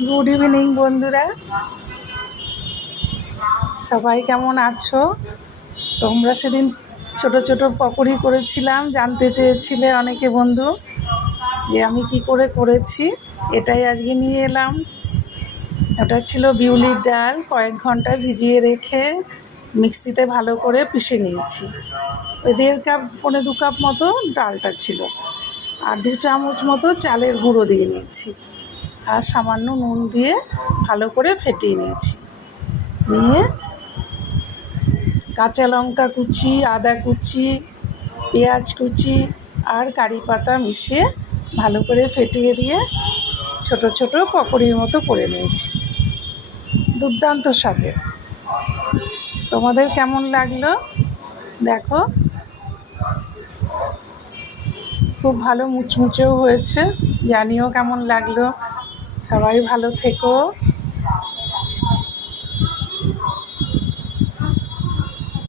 Good evening বন্ধুরা, সবাই কেমন আছো? তোমরা সেদিন ছোট ছোট পকোড়ি করেছিলাম, জানতে চেয়েছিলে অনেকে বন্ধু যে আমি কি করে করেছি। এটাই আজকে নিয়ে এলাম। ওটা ছিল বিউলির ডাল, কয়েক ঘন্টা ভিজিয়ে রেখে মিক্সিতে ভালো করে পিষে নিয়েছি। ওই 1.5 কাপ 1.25 কাপ মতো ডালটা ছিল, আর 2 চামচ মতো চালের গুঁড়ো দিয়ে নিয়েছি, আর সামান্য নুন দিয়ে ভালো করে ফেটিয়ে নিয়েছি। নিয়ে কাঁচা লঙ্কা কুচি, আদা কুচি, পেঁয়াজ কুচি আর কারি পাতা মিশিয়ে ভালো করে ফেটিয়ে দিয়ে ছোট ছোট পকোড়ির মতো করে নিয়েছি। দুর্দান্ত স্বাদের। তোমাদের কেমন লাগলো দেখো, খুব ভালো মুচমুচেও হয়েছে। জানিও কেমন লাগলো। সবাই ভালো থেকো।